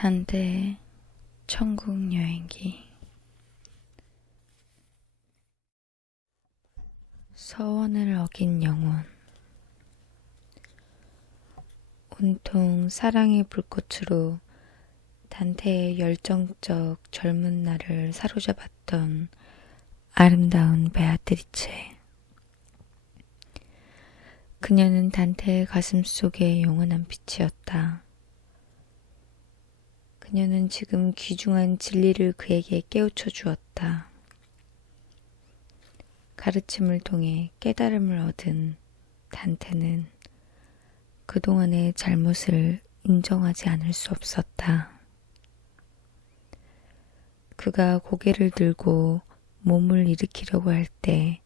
단테의 천국 여행기. 서원을 어긴 영혼. 온통 사랑의 불꽃으로 단테의 열정적 젊은 날을 사로잡았던 아름다운 베아트리체. 그녀는 단테의 가슴 속에 영원한 빛이었다. 그녀는 지금 귀중한 진리를 그에게 깨우쳐 주었다. 가르침을 통해 깨달음을 얻은 단테는 그동안의 잘못을 인정하지 않을 수 없었다. 그가 고개를 들고 몸을 일으키려고 할 때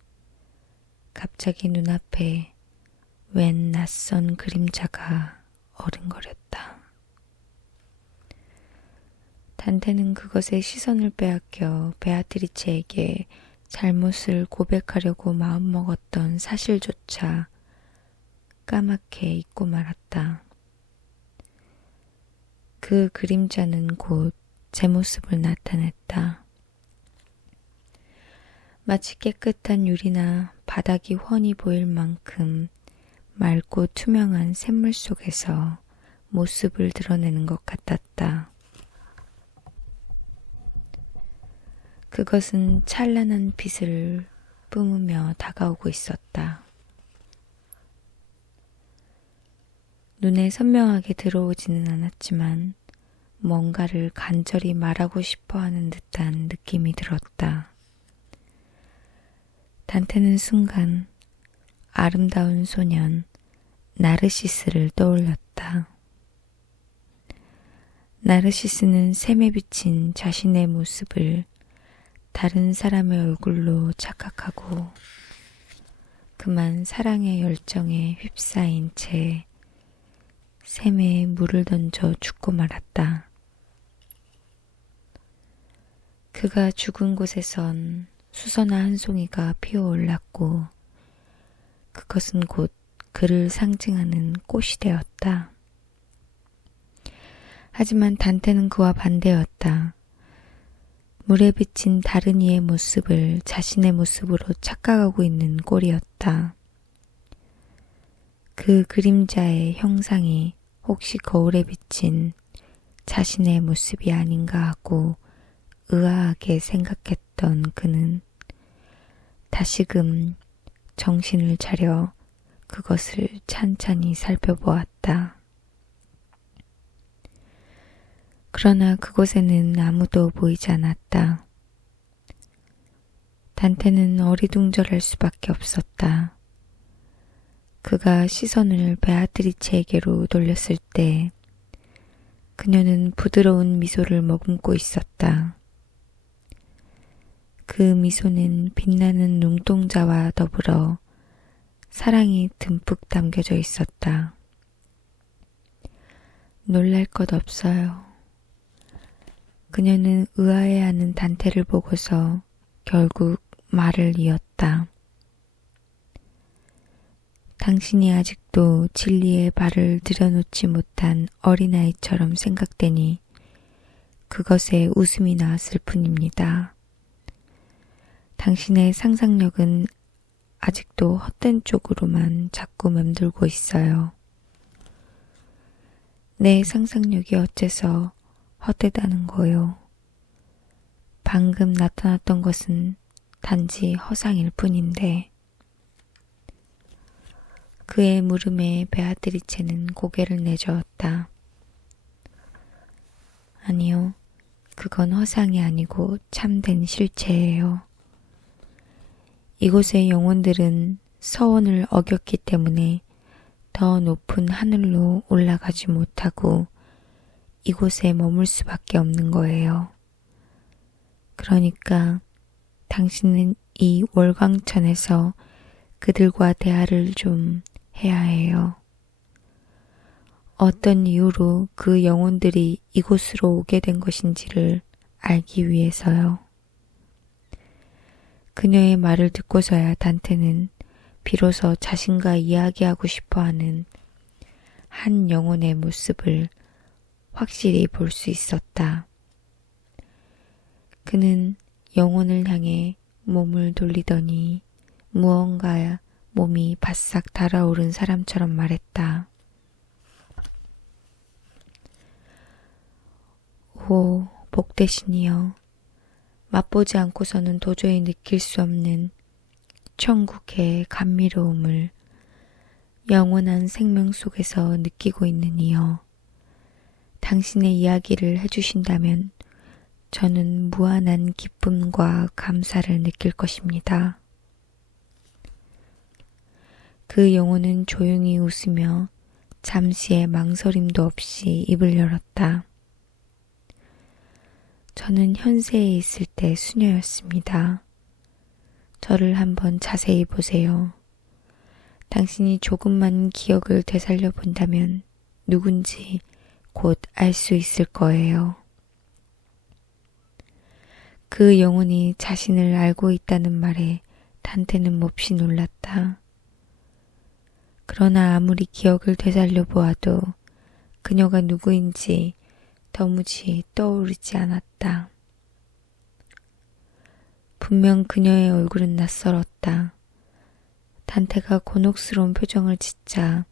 갑자기 눈앞에 웬 낯선 그림자가 어른거렸다. 단테는 그것의 시선을 빼앗겨 베아트리체에게 잘못을 고백하려고 마음먹었던 사실조차 까맣게 잊고 말았다. 그 그림자는 곧 제 모습을 나타냈다. 마치 깨끗한 유리나 바닥이 훤히 보일 만큼 맑고 투명한 샘물 속에서 모습을 드러내는 것 같았다. 그것은 찬란한 빛을 뿜으며 다가오고 있었다. 눈에 선명하게 들어오지는 않았지만 뭔가를 간절히 말하고 싶어하는 듯한 느낌이 들었다. 단테는 순간 아름다운 소년 나르시스를 떠올렸다. 나르시스는 샘에 비친 자신의 모습을 다른 사람의 얼굴로 착각하고 그만 사랑의 열정에 휩싸인 채 샘에 물을 던져 죽고 말았다. 그가 죽은 곳에선 수선화 한 송이가 피어올랐고 그것은 곧 그를 상징하는 꽃이 되었다. 하지만 단테는 그와 반대였다. 물에 비친 다른 이의 모습을 자신의 모습으로 착각하고 있는 꼴이었다. 그 그림자의 형상이 혹시 거울에 비친 자신의 모습이 아닌가 하고 의아하게 생각했던 그는 다시금 정신을 차려 그것을 찬찬히 살펴보았다. 그러나 그곳에는 아무도 보이지 않았다. 단테는 어리둥절할 수밖에 없었다. 그가 시선을 베아트리체에게로 돌렸을 때 그녀는 부드러운 미소를 머금고 있었다. 그 미소는 빛나는 눈동자와 더불어 사랑이 듬뿍 담겨져 있었다. 놀랄 것 없어요. 그녀는 의아해하는 단테를 보고서 결국 말을 이었다. 당신이 아직도 진리에 발을 들여놓지 못한 어린아이처럼 생각되니 그것에 웃음이 나왔을 뿐입니다. 당신의 상상력은 아직도 헛된 쪽으로만 자꾸 맴돌고 있어요. 내 상상력이 어째서 헛되다는 거요. 방금 나타났던 것은 단지 허상일 뿐인데. 그의 물음에 베아트리체는 고개를 내저었다. 아니요, 그건 허상이 아니고 참된 실체예요. 이곳의 영혼들은 서원을 어겼기 때문에 더 높은 하늘로 올라가지 못하고 이곳에 머물 수밖에 없는 거예요. 그러니까 당신은 이 월광천에서 그들과 대화를 좀 해야 해요. 어떤 이유로 그 영혼들이 이곳으로 오게 된 것인지를 알기 위해서요. 그녀의 말을 듣고서야 단테는 비로소 자신과 이야기하고 싶어하는 한 영혼의 모습을 확실히 볼 수 있었다. 그는 영혼을 향해 몸을 돌리더니 무언가 몸이 바싹 달아오른 사람처럼 말했다. 오, 복되시니여. 맛보지 않고서는 도저히 느낄 수 없는 천국의 감미로움을 영원한 생명 속에서 느끼고 있는 이여. 당신의 이야기를 해주신다면 저는 무한한 기쁨과 감사를 느낄 것입니다. 그 영혼은 조용히 웃으며 잠시의 망설임도 없이 입을 열었다. 저는 현세에 있을 때 수녀였습니다. 저를 한번 자세히 보세요. 당신이 조금만 기억을 되살려 본다면 누군지 곧 알 수 있을 거예요. 그 영혼이 자신을 알고 있다는 말에 단테는 몹시 놀랐다. 그러나 아무리 기억을 되살려 보아도 그녀가 누구인지 도무지 떠오르지 않았다. 분명 그녀의 얼굴은 낯설었다. 단테가 곤혹스러운 표정을 짓자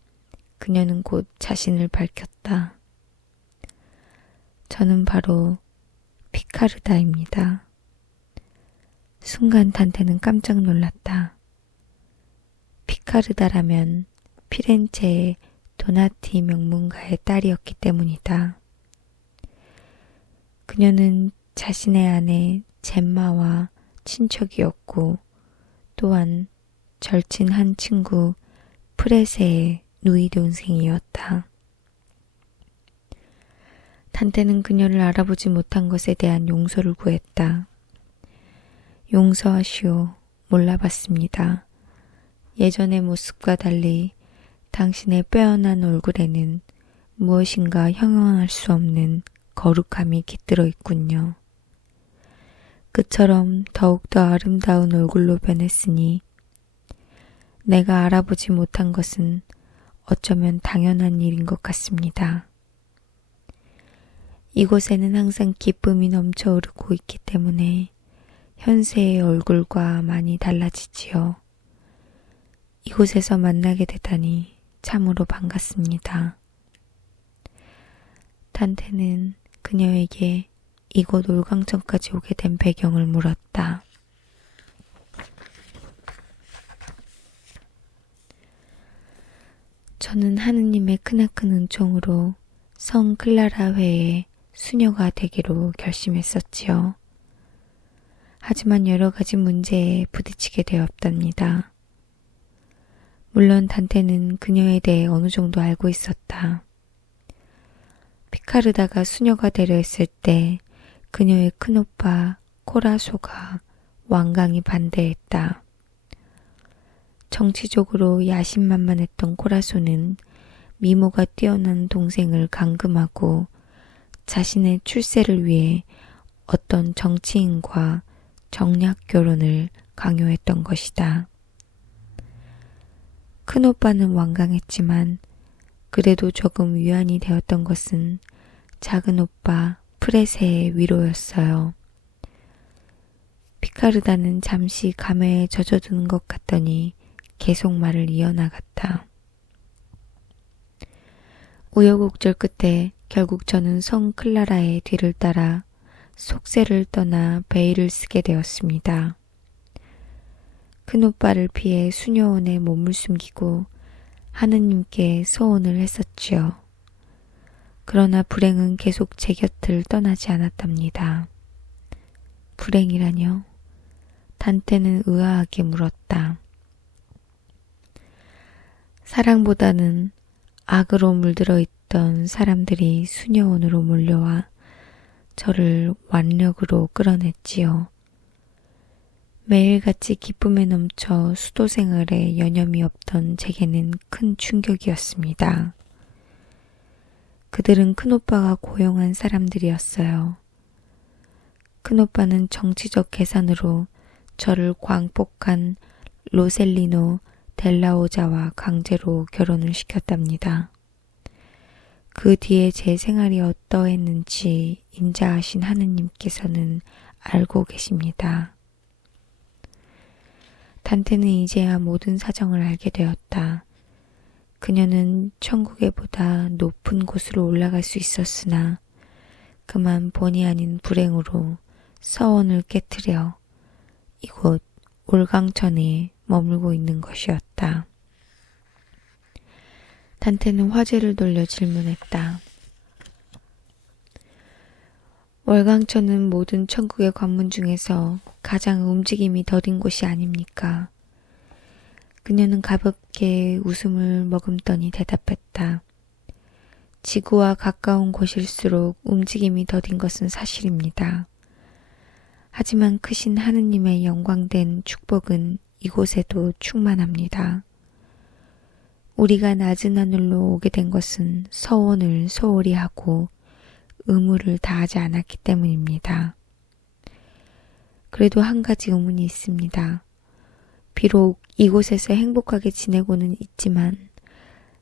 그녀는 곧 자신을 밝혔다. 저는 바로 피카르다입니다. 순간 단테는 깜짝 놀랐다. 피카르다라면 피렌체의 도나티 명문가의 딸이었기 때문이다. 그녀는 자신의 아내 젬마와 친척이었고 또한 절친 한 친구 프레세의 누이 동생이었다. 단테는 그녀를 알아보지 못한 것에 대한 용서를 구했다. 용서하시오. 몰라봤습니다. 예전의 모습과 달리 당신의 빼어난 얼굴에는 무엇인가 형용할 수 없는 거룩함이 깃들어 있군요. 그처럼 더욱더 아름다운 얼굴로 변했으니 내가 알아보지 못한 것은 어쩌면 당연한 일인 것 같습니다. 이곳에는 항상 기쁨이 넘쳐 흐르고 있기 때문에 현세의 얼굴과 많이 달라지지요. 이곳에서 만나게 되다니 참으로 반갑습니다. 단테는 그녀에게 이곳 올강천까지 오게 된 배경을 물었다. 저는 하느님의 크나큰 은총으로 성 클라라 회의 수녀가 되기로 결심했었지요. 하지만 여러 가지 문제에 부딪히게 되었답니다. 물론 단테는 그녀에 대해 어느 정도 알고 있었다. 피카르다가 수녀가 되려 했을 때 그녀의 큰오빠 코라소가 완강히 반대했다. 정치적으로 야심만만했던 코라소는 미모가 뛰어난 동생을 감금하고 자신의 출세를 위해 어떤 정치인과 정략 결혼을 강요했던 것이다. 큰오빠는 완강했지만 그래도 조금 위안이 되었던 것은 작은 오빠 프레세의 위로였어요. 피카르다는 잠시 감회에 젖어드는 것 같더니 계속 말을 이어나갔다. 우여곡절 끝에 결국 저는 성 클라라의 뒤를 따라 속세를 떠나 베일을 쓰게 되었습니다. 큰오빠를 피해 수녀원에 몸을 숨기고 하느님께 소원을 했었지요. 그러나 불행은 계속 제 곁을 떠나지 않았답니다. 불행이라뇨? 단테는 의아하게 물었다. 사랑보다는 악으로 물들어 있던 사람들이 수녀원으로 몰려와 저를 완력으로 끌어냈지요. 매일같이 기쁨에 넘쳐 수도 생활에 여념이 없던 제게는 큰 충격이었습니다. 그들은 큰오빠가 고용한 사람들이었어요. 큰오빠는 정치적 계산으로 저를 광폭한 로셀리노 델라오자와 강제로 결혼을 시켰답니다. 그 뒤에 제 생활이 어떠했는지 인자하신 하느님께서는 알고 계십니다. 단테는 이제야 모든 사정을 알게 되었다. 그녀는 천국에 보다 높은 곳으로 올라갈 수 있었으나 그만 본의 아닌 불행으로 서원을 깨트려 이곳 올강천에 머물고 있는 것이었다. 단테는 화제를 돌려 질문했다. 월강천은 모든 천국의 관문 중에서 가장 움직임이 더딘 곳이 아닙니까? 그녀는 가볍게 웃음을 머금더니 대답했다. 지구와 가까운 곳일수록 움직임이 더딘 것은 사실입니다. 하지만 크신 하느님의 영광된 축복은 이곳에도 충만합니다. 우리가 낮은 하늘로 오게 된 것은 서원을 소홀히 하고 의무를 다하지 않았기 때문입니다. 그래도 한 가지 의문이 있습니다. 비록 이곳에서 행복하게 지내고는 있지만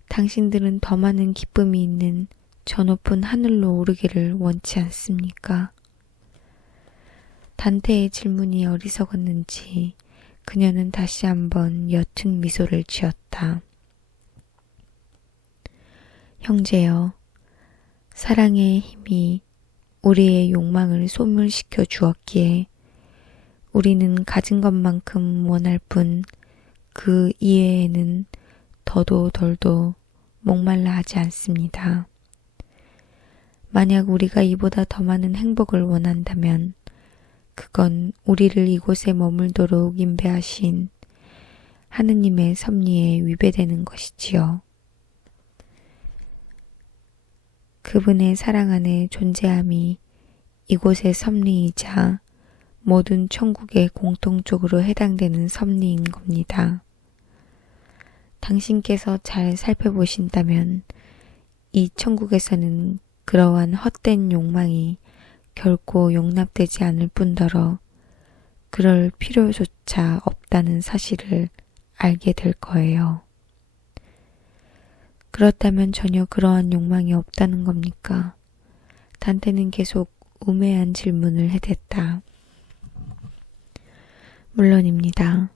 당신들은 더 많은 기쁨이 있는 저 높은 하늘로 오르기를 원치 않습니까? 단테의 질문이 어리석었는지 그녀는 다시 한번 옅은 미소를 지었다. 형제여, 사랑의 힘이 우리의 욕망을 소멸시켜 주었기에 우리는 가진 것만큼 원할 뿐 그 이외에는 더도 덜도 목말라 하지 않습니다. 만약 우리가 이보다 더 많은 행복을 원한다면 그건 우리를 이곳에 머물도록 인배하신 하느님의 섭리에 위배되는 것이지요. 그분의 사랑 안에 존재함이 이곳의 섭리이자 모든 천국에 공통적으로 해당되는 섭리인 겁니다. 당신께서 잘 살펴보신다면 이 천국에서는 그러한 헛된 욕망이 결코 용납되지 않을 뿐더러 그럴 필요조차 없다는 사실을 알게 될 거예요. 그렇다면 전혀 그러한 욕망이 없다는 겁니까? 단테는 계속 우매한 질문을 해댔다. 물론입니다.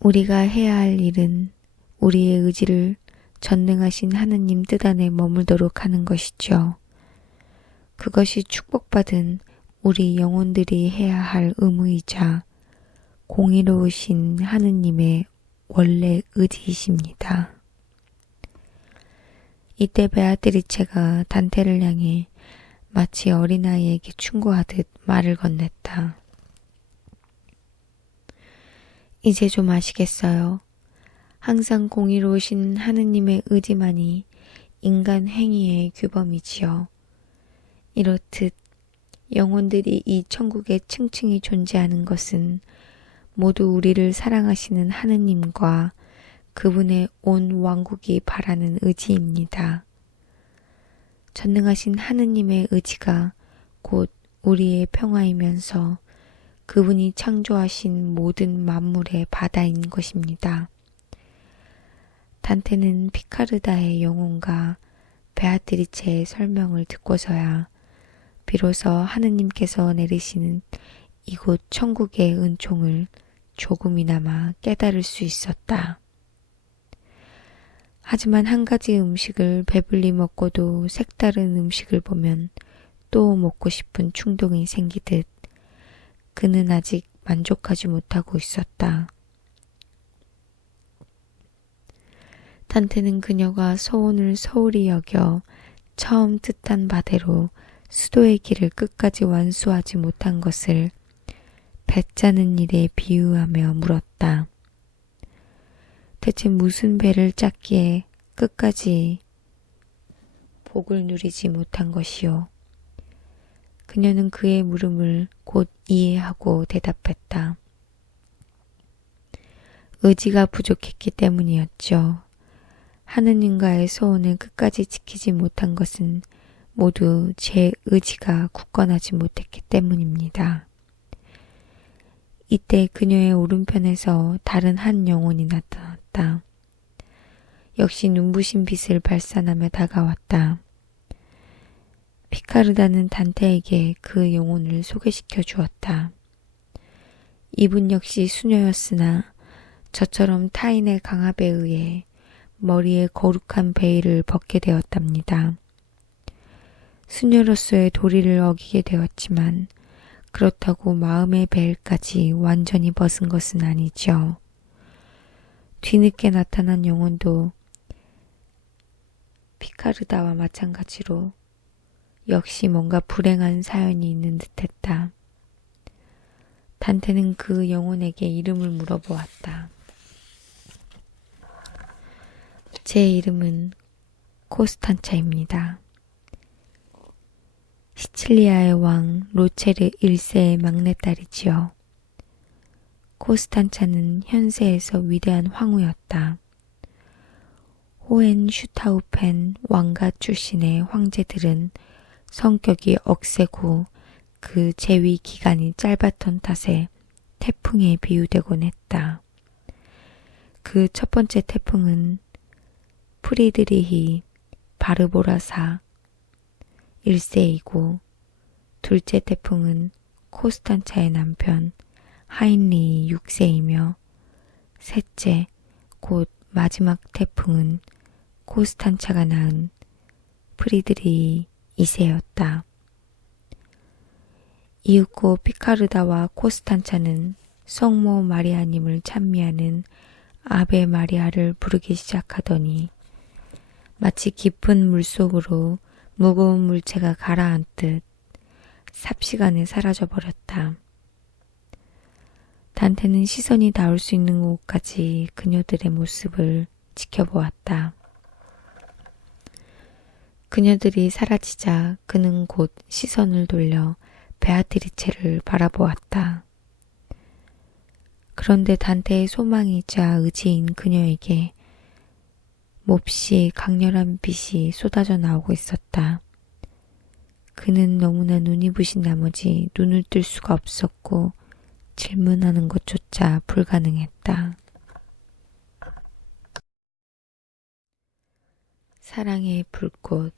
우리가 해야 할 일은 우리의 의지를 전능하신 하느님 뜻 안에 머물도록 하는 것이죠. 그것이 축복받은 우리 영혼들이 해야 할 의무이자 공의로우신 하느님의 원래 의지이십니다. 이때 베아트리체가 단테를 향해 마치 어린아이에게 충고하듯 말을 건넸다. 이제 좀 아시겠어요? 항상 공의로우신 하느님의 의지만이 인간 행위의 규범이지요. 이렇듯 영혼들이 이 천국에 층층이 존재하는 것은 모두 우리를 사랑하시는 하느님과 그분의 온 왕국이 바라는 의지입니다. 전능하신 하느님의 의지가 곧 우리의 평화이면서 그분이 창조하신 모든 만물의 바다인 것입니다. 단테는 피카르다의 영혼과 베아트리체의 설명을 듣고서야 비로소 하느님께서 내리시는 이곳 천국의 은총을 조금이나마 깨달을 수 있었다. 하지만 한 가지 음식을 배불리 먹고도 색다른 음식을 보면 또 먹고 싶은 충동이 생기듯 그는 아직 만족하지 못하고 있었다. 단테는 그녀가 소원을 소홀히 여겨 처음 뜻한 바대로 수도의 길을 끝까지 완수하지 못한 것을 배 짜는 일에 비유하며 물었다. 대체 무슨 배를 짰기에 끝까지 복을 누리지 못한 것이요? 그녀는 그의 물음을 곧 이해하고 대답했다. 의지가 부족했기 때문이었죠. 하느님과의 소원을 끝까지 지키지 못한 것은 모두 제 의지가 굳건하지 못했기 때문입니다. 이때 그녀의 오른편에서 다른 한 영혼이 나타났다. 역시 눈부신 빛을 발산하며 다가왔다. 피카르다는 단테에게 그 영혼을 소개시켜 주었다. 이분 역시 수녀였으나 저처럼 타인의 강압에 의해 머리에 거룩한 베일을 벗게 되었답니다. 수녀로서의 도리를 어기게 되었지만 그렇다고 마음의 베일까지 완전히 벗은 것은 아니죠. 뒤늦게 나타난 영혼도 피카르다와 마찬가지로 역시 뭔가 불행한 사연이 있는 듯했다. 단테는 그 영혼에게 이름을 물어보았다. 제 이름은 코스탄차입니다. 시칠리아의 왕 로체르 1세의 막내딸이지요. 코스탄차는 현세에서 위대한 황후였다. 호헨슈타우펜 왕가 출신의 황제들은 성격이 억세고 그 재위 기간이 짧았던 탓에 태풍에 비유되곤 했다. 그 첫 번째 태풍은 프리드리히 바르보라사 1세이고 둘째 태풍은 코스탄차의 남편 하인리히 6세이며 셋째 곧 마지막 태풍은 코스탄차가 낳은 프리드리히 2세였다. 이윽고 피카르다와 코스탄차는 성모 마리아님을 찬미하는 아베 마리아를 부르기 시작하더니 마치 깊은 물속으로 무거운 물체가 가라앉듯 삽시간에 사라져버렸다. 단테는 시선이 닿을 수 있는 곳까지 그녀들의 모습을 지켜보았다. 그녀들이 사라지자 그는 곧 시선을 돌려 베아트리체를 바라보았다. 그런데 단테의 소망이자 의지인 그녀에게 몹시 강렬한 빛이 쏟아져 나오고 있었다. 그는 너무나 눈이 부신 나머지 눈을 뜰 수가 없었고 질문하는 것조차 불가능했다. 사랑의 불꽃.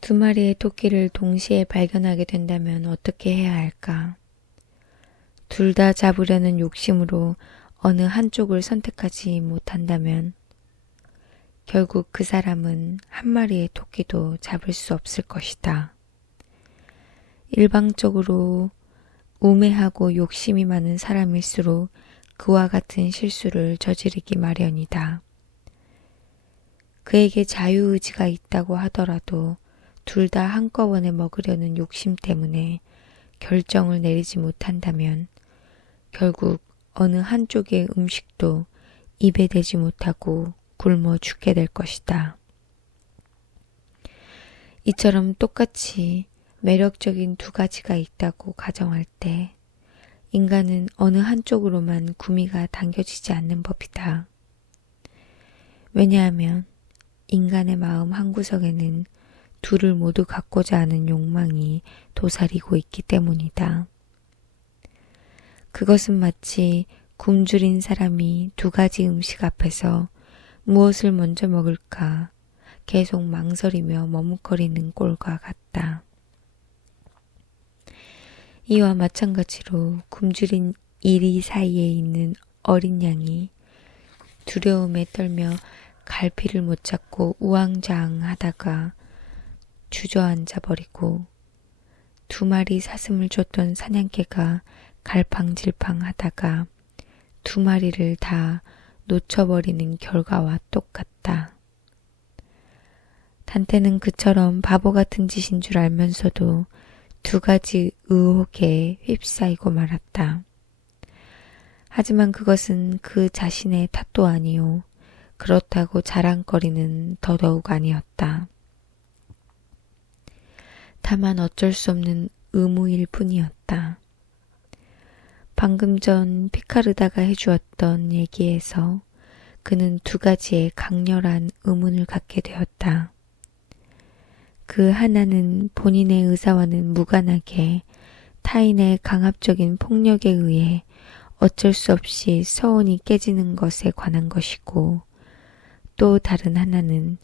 두 마리의 토끼를 동시에 발견하게 된다면 어떻게 해야 할까? 둘 다 잡으려는 욕심으로 어느 한쪽을 선택하지 못한다면 결국 그 사람은 한 마리의 토끼도 잡을 수 없을 것이다. 일방적으로 우매하고 욕심이 많은 사람일수록 그와 같은 실수를 저지르기 마련이다. 그에게 자유의지가 있다고 하더라도 둘 다 한꺼번에 먹으려는 욕심 때문에 결정을 내리지 못한다면 결국 어느 한쪽의 음식도 입에 대지 못하고 굶어 죽게 될 것이다. 이처럼 똑같이 매력적인 두 가지가 있다고 가정할 때 인간은 어느 한쪽으로만 구미가 당겨지지 않는 법이다. 왜냐하면 인간의 마음 한구석에는 둘을 모두 갖고자 하는 욕망이 도사리고 있기 때문이다. 그것은 마치 굶주린 사람이 두 가지 음식 앞에서 무엇을 먼저 먹을까 계속 망설이며 머뭇거리는 꼴과 같다. 이와 마찬가지로 굶주린 이리 사이에 있는 어린 양이 두려움에 떨며 갈피를 못 잡고 우왕좌왕하다가 주저앉아 버리고 두 마리 사슴을 쫓던 사냥개가 갈팡질팡하다가 두 마리를 다 놓쳐버리는 결과와 똑같다. 단테는 그처럼 바보 같은 짓인 줄 알면서도 두 가지 의혹에 휩싸이고 말았다. 하지만 그것은 그 자신의 탓도 아니요. 그렇다고 자랑거리는 더더욱 아니었다. 다만 어쩔 수 없는 의무일 뿐이었다. 방금 전 피카르다가 해주었던 얘기에서 그는 두 가지의 강렬한 의문을 갖게 되었다. 그 하나는 본인의 의사와는 무관하게 타인의 강압적인 폭력에 의해 어쩔 수 없이 서원이 깨지는 것에 관한 것이고 또 다른 하나는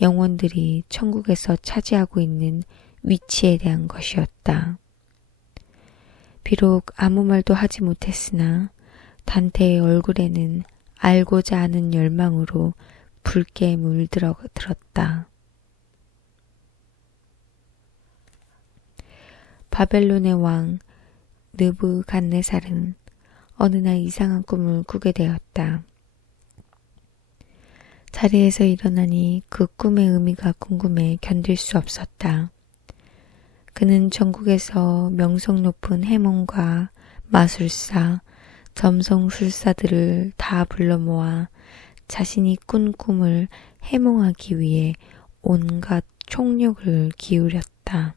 영혼들이 천국에서 차지하고 있는 위치에 대한 것이었다. 비록 아무 말도 하지 못했으나 단테의 얼굴에는 알고자 하는 열망으로 붉게 물들었다. 바벨론의 왕 느부갓네살은 어느 날 이상한 꿈을 꾸게 되었다. 자리에서 일어나니 그 꿈의 의미가 궁금해 견딜 수 없었다. 그는 전국에서 명성 높은 해몽과 마술사, 점성술사들을 다 불러 모아 자신이 꾼 꿈을 해몽하기 위해 온갖 총력을 기울였다.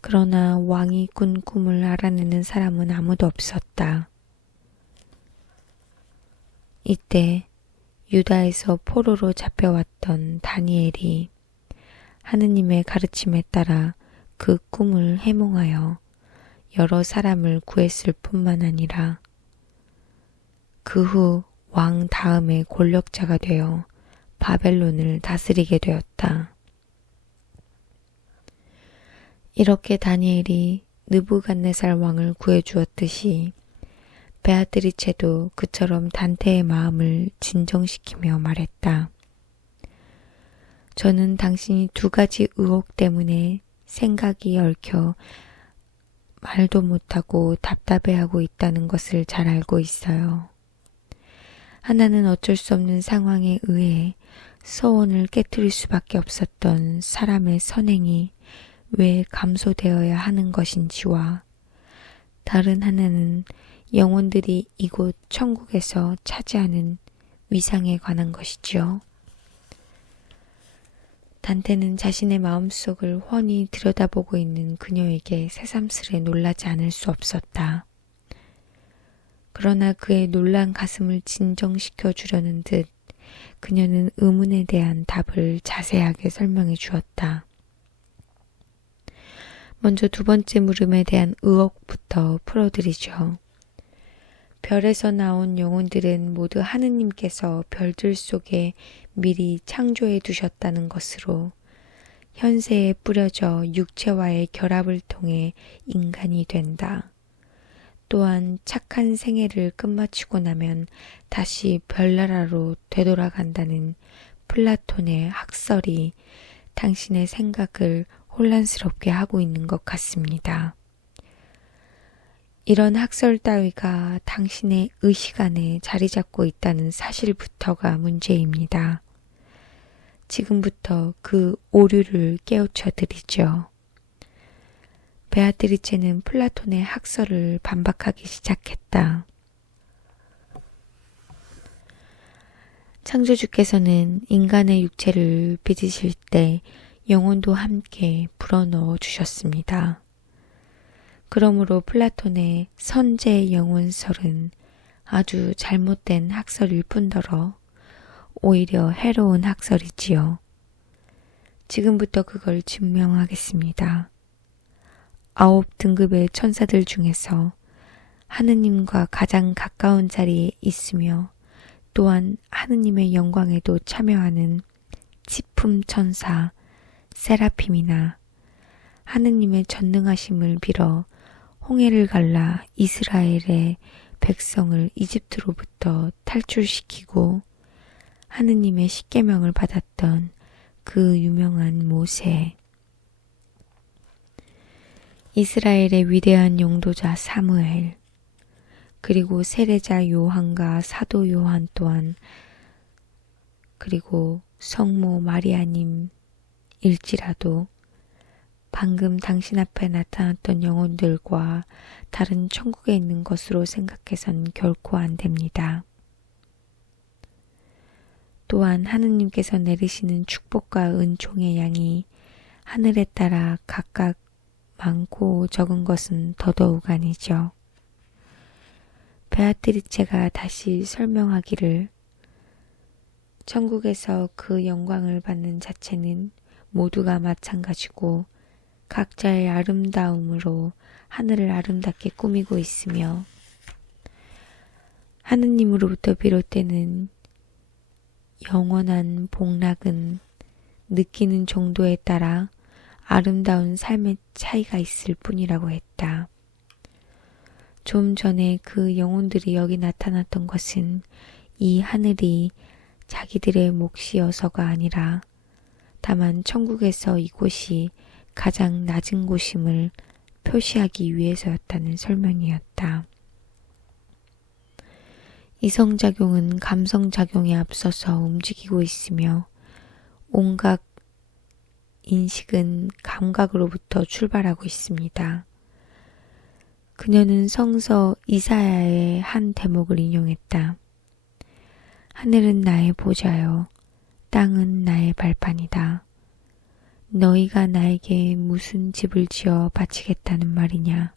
그러나 왕이 꾼 꿈을 알아내는 사람은 아무도 없었다. 이때 유다에서 포로로 잡혀왔던 다니엘이 하느님의 가르침에 따라 그 꿈을 해몽하여 여러 사람을 구했을 뿐만 아니라 그 후 왕 다음의 권력자가 되어 바벨론을 다스리게 되었다. 이렇게 다니엘이 느부갓네살 왕을 구해주었듯이 베아트리체도 그처럼 단테의 마음을 진정시키며 말했다. 저는 당신이 두 가지 의혹 때문에 생각이 얽혀 말도 못하고 답답해하고 있다는 것을 잘 알고 있어요. 하나는 어쩔 수 없는 상황에 의해 소원을 깨뜨릴 수밖에 없었던 사람의 선행이 왜 감소되어야 하는 것인지와 다른 하나는 영혼들이 이곳 천국에서 차지하는 위상에 관한 것이지요. 단테는 자신의 마음속을 훤히 들여다보고 있는 그녀에게 새삼스레 놀라지 않을 수 없었다. 그러나 그의 놀란 가슴을 진정시켜 주려는 듯 그녀는 의문에 대한 답을 자세하게 설명해 주었다. 먼저 두 번째 물음에 대한 의혹부터 풀어드리죠. 별에서 나온 영혼들은 모두 하느님께서 별들 속에 미리 창조해 두셨다는 것으로 현세에 뿌려져 육체와의 결합을 통해 인간이 된다. 또한 착한 생애를 끝마치고 나면 다시 별나라로 되돌아간다는 플라톤의 학설이 당신의 생각을 혼란스럽게 하고 있는 것 같습니다. 이런 학설 따위가 당신의 의식 안에 자리 잡고 있다는 사실부터가 문제입니다. 지금부터 그 오류를 깨우쳐 드리죠. 베아트리체는 플라톤의 학설을 반박하기 시작했다. 창조주께서는 인간의 육체를 빚으실 때 영혼도 함께 불어넣어 주셨습니다. 그러므로 플라톤의 선제 영혼설은 아주 잘못된 학설일 뿐더러 오히려 해로운 학설이지요. 지금부터 그걸 증명하겠습니다. 9등급의 천사들 중에서 하느님과 가장 가까운 자리에 있으며 또한 하느님의 영광에도 참여하는 치품 천사 세라핌이나 하느님의 전능하심을 빌어 홍해를 갈라 이스라엘의 백성을 이집트로부터 탈출시키고 하느님의 십계명을 받았던 그 유명한 모세, 이스라엘의 위대한 용도자 사무엘, 그리고 세례자 요한과 사도 요한 또한 그리고 성모 마리아님 일지라도 방금 당신 앞에 나타났던 영혼들과 다른 천국에 있는 것으로 생각해선 결코 안 됩니다. 또한 하느님께서 내리시는 축복과 은총의 양이 하늘에 따라 각각 많고 적은 것은 더더욱 아니죠. 베아트리체가 다시 설명하기를 천국에서 그 영광을 받는 자체는 모두가 마찬가지고 각자의 아름다움으로 하늘을 아름답게 꾸미고 있으며 하느님으로부터 비롯되는 영원한 복락은 느끼는 정도에 따라 아름다운 삶의 차이가 있을 뿐이라고 했다. 좀 전에 그 영혼들이 여기 나타났던 것은 이 하늘이 자기들의 몫이어서가 아니라 다만 천국에서 이곳이 가장 낮은 곳임을 표시하기 위해서였다는 설명이었다. 이성작용은 감성작용에 앞서서 움직이고 있으며 온갖 인식은 감각으로부터 출발하고 있습니다. 그녀는 성서 이사야의 한 대목을 인용했다. 하늘은 나의 보좌요, 땅은 나의 발판이다. 너희가 나에게 무슨 집을 지어 바치겠다는 말이냐?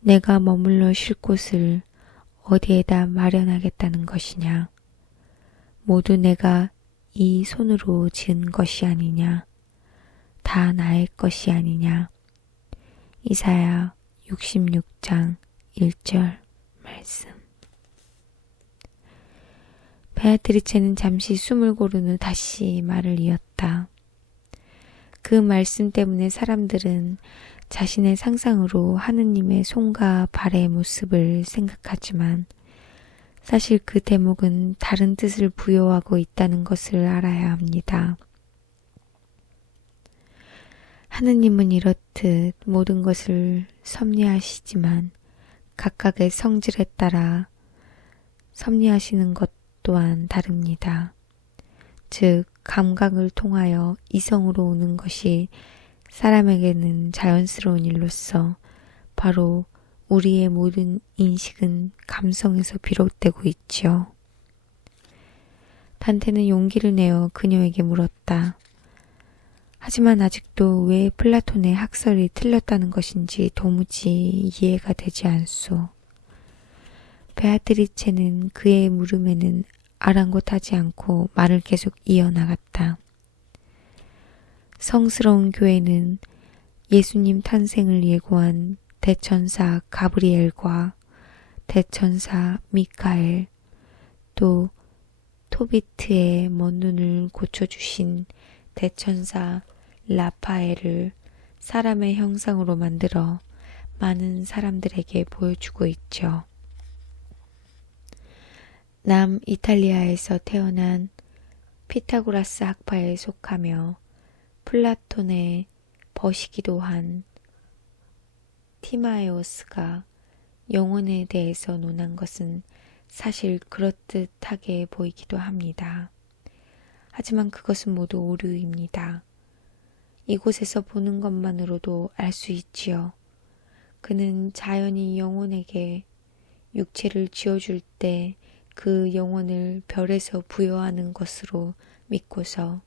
내가 머물러 쉴 곳을 어디에다 마련하겠다는 것이냐? 모두 내가 이 손으로 지은 것이 아니냐? 다 나의 것이 아니냐? 이사야 66장 1절 말씀. 베아트리체는 잠시 숨을 고른 후 다시 말을 이었다. 그 말씀 때문에 사람들은 자신의 상상으로 하느님의 손과 발의 모습을 생각하지만 사실 그 대목은 다른 뜻을 부여하고 있다는 것을 알아야 합니다. 하느님은 이렇듯 모든 것을 섭리하시지만 각각의 성질에 따라 섭리하시는 것 또한 다릅니다. 즉 감각을 통하여 이성으로 오는 것이 사람에게는 자연스러운 일로서 바로 우리의 모든 인식은 감성에서 비롯되고 있지요. 단테는 용기를 내어 그녀에게 물었다. 하지만 아직도 왜 플라톤의 학설이 틀렸다는 것인지 도무지 이해가 되지 않소. 베아트리체는 그의 물음에는 아랑곳하지 않고 말을 계속 이어나갔다. 성스러운 교회는 예수님 탄생을 예고한 대천사 가브리엘과 대천사 미카엘, 또 토비트의 먼 눈을 고쳐주신 대천사 라파엘을 사람의 형상으로 만들어 많은 사람들에게 보여주고 있죠. 남 이탈리아에서 태어난 피타고라스 학파에 속하며 플라톤의 버시기도 한 티마에오스가 영혼에 대해서 논한 것은 사실 그렇듯하게 보이기도 합니다. 하지만 그것은 모두 오류입니다. 이곳에서 보는 것만으로도 알 수 있지요. 그는 자연이 영혼에게 육체를 지어줄 때 그 영혼을 별에서 부여하는 것으로 믿고서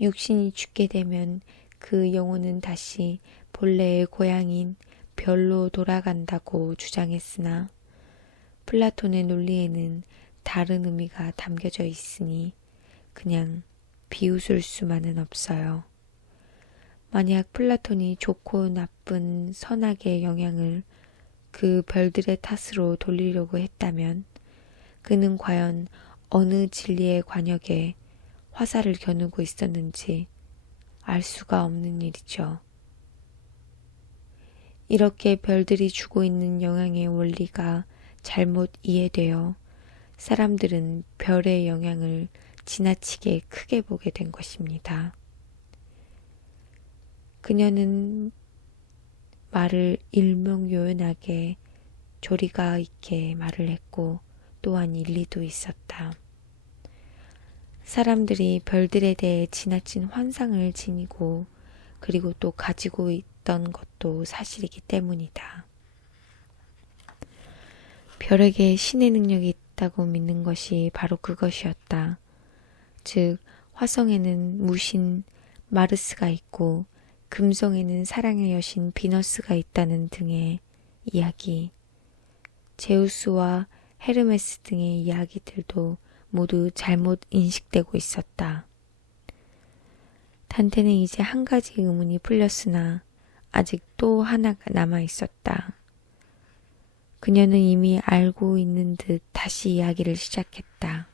육신이 죽게 되면 그 영혼은 다시 본래의 고향인 별로 돌아간다고 주장했으나 플라톤의 논리에는 다른 의미가 담겨져 있으니 그냥 비웃을 수만은 없어요. 만약 플라톤이 좋고 나쁜 선악의 영향을 그 별들의 탓으로 돌리려고 했다면 그는 과연 어느 진리의 관역에 화살을 겨누고 있었는지 알 수가 없는 일이죠. 이렇게 별들이 주고 있는 영향의 원리가 잘못 이해되어 사람들은 별의 영향을 지나치게 크게 보게 된 것입니다. 그녀는 말을 일명요연하게 조리가 있게 말을 했고 또한 일리도 있었다. 사람들이 별들에 대해 지나친 환상을 지니고 그리고 또 가지고 있던 것도 사실이기 때문이다. 별에게 신의 능력이 있다고 믿는 것이 바로 그것이었다. 즉 화성에는 무신 마르스가 있고 금성에는 사랑의 여신 비너스가 있다는 등의 이야기, 제우스와 헤르메스 등의 이야기들도 모두 잘못 인식되고 있었다. 단테는 이제 한 가지 의문이 풀렸으나 아직 또 하나가 남아 있었다. 그녀는 이미 알고 있는 듯 다시 이야기를 시작했다.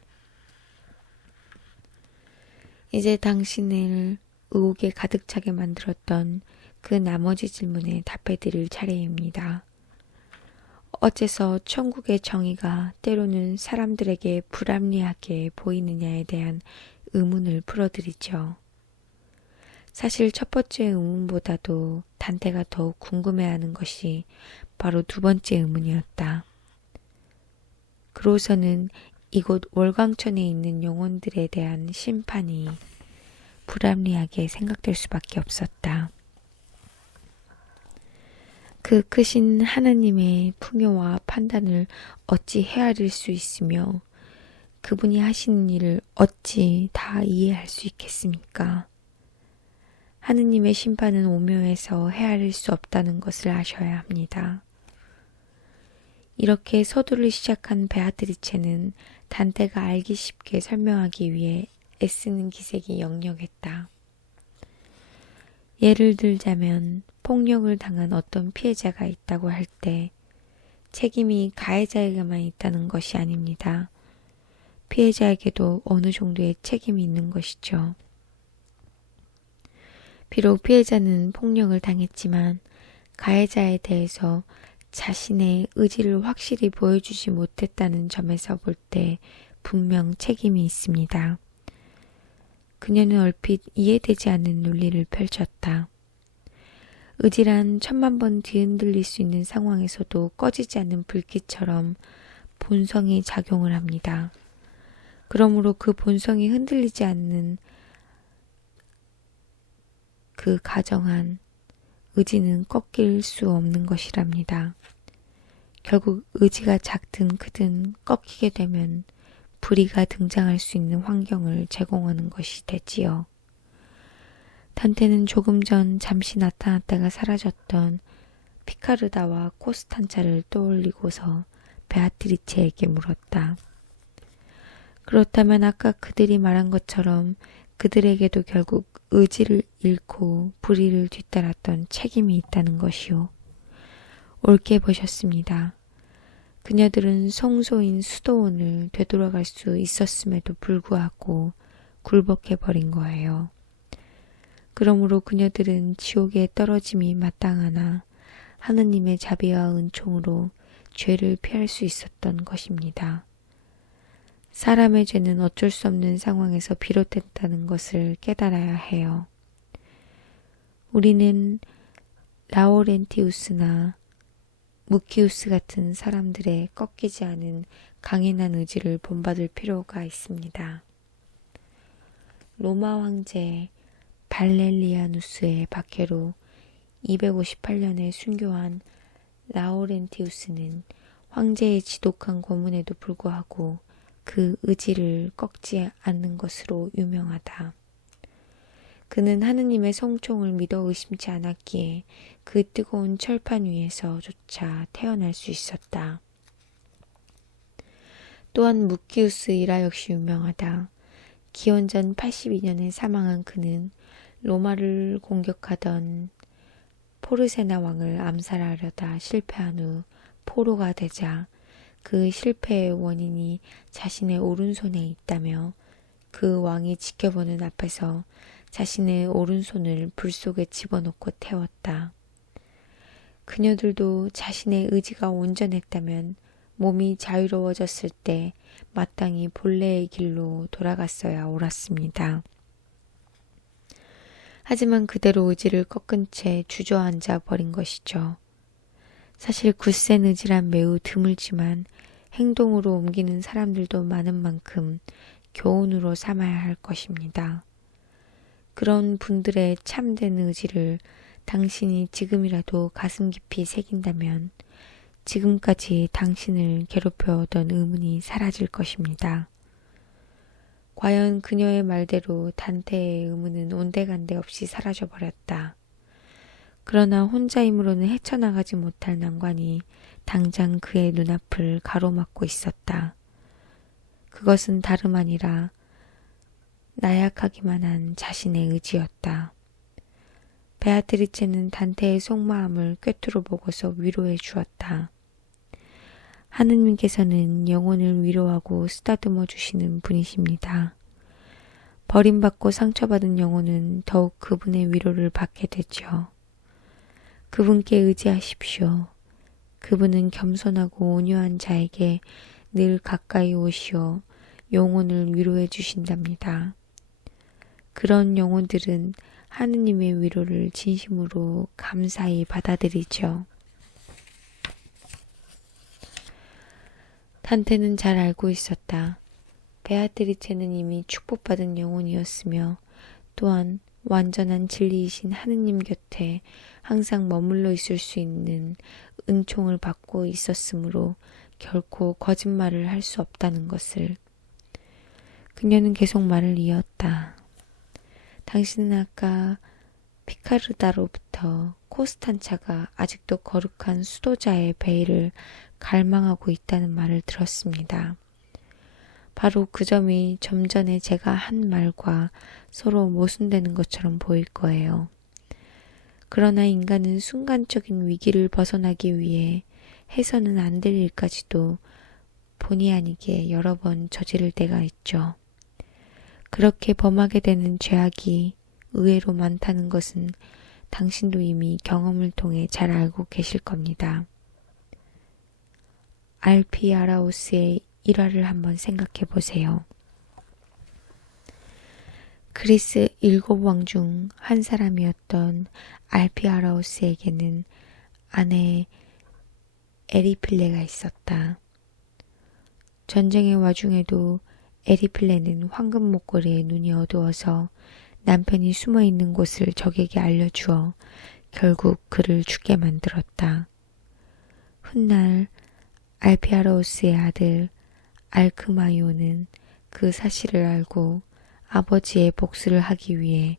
이제 당신을 의혹에 가득 차게 만들었던 그 나머지 질문에 답해드릴 차례입니다. 어째서 천국의 정의가 때로는 사람들에게 불합리하게 보이느냐에 대한 의문을 풀어드리죠. 사실 첫 번째 의문보다도 단테가 더욱 궁금해하는 것이 바로 두 번째 의문이었다. 그로서는 이곳 월광천에 있는 영혼들에 대한 심판이 불합리하게 생각될 수밖에 없었다. 그 크신 하나님의 풍요와 판단을 어찌 헤아릴 수 있으며 그분이 하시는 일을 어찌 다 이해할 수 있겠습니까? 하느님의 심판은 오묘해서 헤아릴 수 없다는 것을 아셔야 합니다. 이렇게 서두를 시작한 베아트리체는 단테가 알기 쉽게 설명하기 위해 애쓰는 기색이 역력했다. 예를 들자면 폭력을 당한 어떤 피해자가 있다고 할 때 책임이 가해자에게만 있다는 것이 아닙니다. 피해자에게도 어느 정도의 책임이 있는 것이죠. 비록 피해자는 폭력을 당했지만 가해자에 대해서 자신의 의지를 확실히 보여주지 못했다는 점에서 볼 때 분명 책임이 있습니다. 그녀는 얼핏 이해되지 않는 논리를 펼쳤다. 의지란 천만 번 뒤흔들릴 수 있는 상황에서도 꺼지지 않는 불빛처럼 본성이 작용을 합니다. 그러므로 그 본성이 흔들리지 않는 그 가정한 의지는 꺾일 수 없는 것이랍니다. 결국 의지가 작든 크든 꺾이게 되면 불의가 등장할 수 있는 환경을 제공하는 것이 되지요. 단테는 조금 전 잠시 나타났다가 사라졌던 피카르다와 코스탄차를 떠올리고서 베아트리체에게 물었다. 그렇다면 아까 그들이 말한 것처럼 그들에게도 결국 의지를 잃고 불의를 뒤따랐던 책임이 있다는 것이요. 옳게 보셨습니다. 그녀들은 성소인 수도원을 되돌아갈 수 있었음에도 불구하고 굴복해버린 거예요. 그러므로 그녀들은 지옥에 떨어짐이 마땅하나 하느님의 자비와 은총으로 죄를 피할 수 있었던 것입니다. 사람의 죄는 어쩔 수 없는 상황에서 비롯됐다는 것을 깨달아야 해요. 우리는 라오렌티우스나 무키우스 같은 사람들의 꺾이지 않은 강인한 의지를 본받을 필요가 있습니다. 로마 황제 발렐리아누스의 박해로 258년에 순교한 라오렌티우스는 황제의 지독한 고문에도 불구하고 그 의지를 꺾지 않는 것으로 유명하다. 그는 하느님의 성총을 믿어 의심치 않았기에 그 뜨거운 철판 위에서조차 태어날 수 있었다. 또한 무키우스 이라 역시 유명하다. 기원전 82년에 사망한 그는 로마를 공격하던 포르세나 왕을 암살하려다 실패한 후 포로가 되자 그 실패의 원인이 자신의 오른손에 있다며 그 왕이 지켜보는 앞에서 자신의 오른손을 불 속에 집어넣고 태웠다. 그녀들도 자신의 의지가 온전했다면 몸이 자유로워졌을 때 마땅히 본래의 길로 돌아갔어야 옳았습니다. 하지만 그대로 의지를 꺾은 채 주저앉아 버린 것이죠. 사실 굳센 의지란 매우 드물지만 행동으로 옮기는 사람들도 많은 만큼 교훈으로 삼아야 할 것입니다. 그런 분들의 참된 의지를 당신이 지금이라도 가슴 깊이 새긴다면 지금까지 당신을 괴롭혀오던 의문이 사라질 것입니다. 과연 그녀의 말대로 단테의 의문은 온데간데 없이 사라져버렸다. 그러나 혼자 힘으로는 헤쳐나가지 못할 난관이 당장 그의 눈앞을 가로막고 있었다. 그것은 다름 아니라 나약하기만 한 자신의 의지였다. 베아트리체는 단테의 속마음을 꿰뚫어 보고서 위로해 주었다. 하느님께서는 영혼을 위로하고 쓰다듬어 주시는 분이십니다. 버림받고 상처받은 영혼은 더욱 그분의 위로를 받게 되죠. 그분께 의지하십시오. 그분은 겸손하고 온유한 자에게 늘 가까이 오시어 영혼을 위로해 주신답니다. 그런 영혼들은 하느님의 위로를 진심으로 감사히 받아들이죠. 단테는 잘 알고 있었다. 베아트리체는 이미 축복받은 영혼이었으며 또한 완전한 진리이신 하느님 곁에 항상 머물러 있을 수 있는 은총을 받고 있었으므로 결코 거짓말을 할 수 없다는 것을. 그녀는 계속 말을 이었다. 당신은 아까 피카르다로부터 코스탄차가 아직도 거룩한 수도자의 베일을 갈망하고 있다는 말을 들었습니다. 바로 그 점이 좀 전에 제가 한 말과 서로 모순되는 것처럼 보일 거예요. 그러나 인간은 순간적인 위기를 벗어나기 위해 해서는 안 될 일까지도 본의 아니게 여러 번 저지를 때가 있죠. 그렇게 범하게 되는 죄악이 의외로 많다는 것은 당신도 이미 경험을 통해 잘 알고 계실 겁니다. 알피아라우스의 일화를 한번 생각해 보세요. 그리스 7왕 중 한 사람이었던 알피아라우스에게는 아내 에리필레가 있었다. 전쟁의 와중에도 에리필레는 황금 목걸이에 눈이 어두워서 남편이 숨어 있는 곳을 적에게 알려주어 결국 그를 죽게 만들었다. 훗날 알피아라우스의 아들 알크마이오는 그 사실을 알고 아버지의 복수를 하기 위해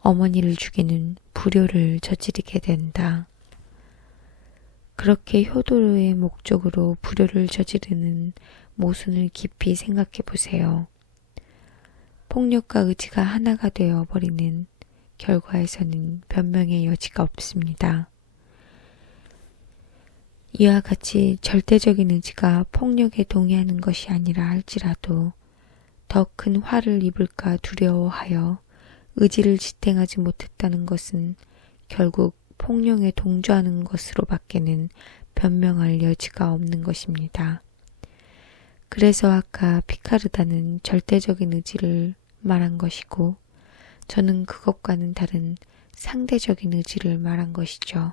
어머니를 죽이는 불효를 저지르게 된다. 그렇게 효도의 목적으로 불효를 저지르는 모순을 깊이 생각해 보세요. 폭력과 의지가 하나가 되어 버리는 결과에서는 변명의 여지가 없습니다. 이와 같이 절대적인 의지가 폭력에 동의하는 것이 아니라 할지라도 더 큰 화를 입을까 두려워하여 의지를 지탱하지 못했다는 것은 결국 폭력에 동조하는 것으로 밖에는 변명할 여지가 없는 것입니다. 그래서 아까 피카르다는 절대적인 의지를 말한 것이고 저는 그것과는 다른 상대적인 의지를 말한 것이죠.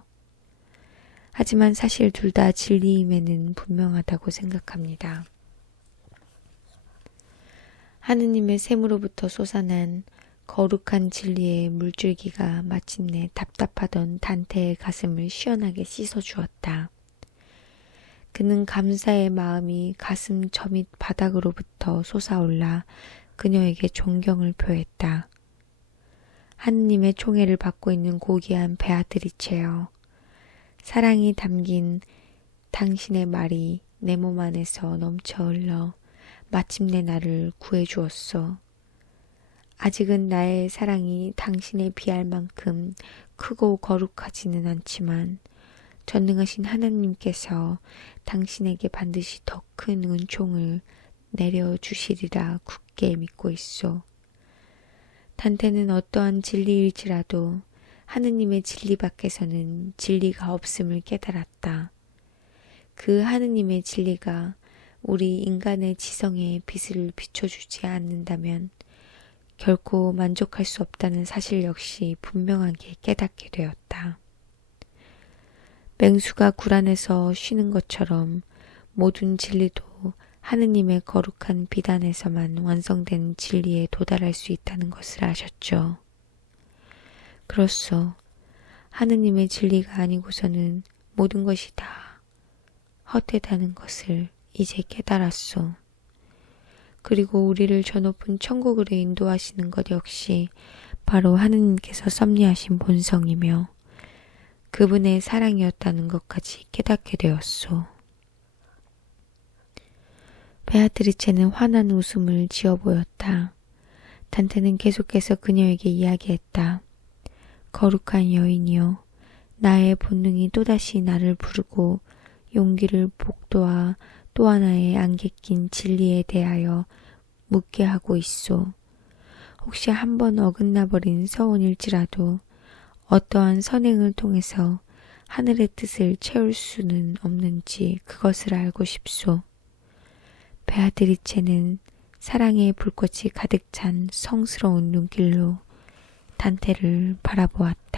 하지만 사실 둘 다 진리임에는 분명하다고 생각합니다. 하느님의 샘으로부터 솟아난 거룩한 진리의 물줄기가 마침내 답답하던 단테의 가슴을 시원하게 씻어주었다. 그는 감사의 마음이 가슴 저밑 바닥으로부터 솟아올라 그녀에게 존경을 표했다. 하느님의 총애를 받고 있는 고귀한 베아트리체여, 사랑이 담긴 당신의 말이 내 몸 안에서 넘쳐 흘러 마침내 나를 구해주었소. 아직은 나의 사랑이 당신에 비할 만큼 크고 거룩하지는 않지만 전능하신 하나님께서 당신에게 반드시 더 큰 은총을 내려주시리라 굳게 믿고 있소. 단테는 어떠한 진리일지라도 하느님의 진리 밖에서는 진리가 없음을 깨달았다. 그 하느님의 진리가 우리 인간의 지성에 빛을 비춰주지 않는다면 결코 만족할 수 없다는 사실 역시 분명하게 깨닫게 되었다. 맹수가 굴 안에서 쉬는 것처럼 모든 진리도 하느님의 거룩한 빛 안에서만 완성된 진리에 도달할 수 있다는 것을 아셨죠. 그렇소. 하느님의 진리가 아니고서는 모든 것이 다 헛되다는 것을 이제 깨달았소. 그리고 우리를 저 높은 천국으로 인도하시는 것 역시 바로 하느님께서 섭리하신 본성이며 그분의 사랑이었다는 것까지 깨닫게 되었소. 베아트리체는 환한 웃음을 지어 보였다. 단테는 계속해서 그녀에게 이야기했다. 거룩한 여인이여, 나의 본능이 또다시 나를 부르고 용기를 복도와 또 하나의 안개 낀 진리에 대하여 묻게 하고 있소. 혹시 한번 어긋나 버린 서원일지라도 어떠한 선행을 통해서 하늘의 뜻을 채울 수는 없는지 그것을 알고 싶소. 베아트리체는 사랑의 불꽃이 가득 찬 성스러운 눈길로 단테를 바라보았다.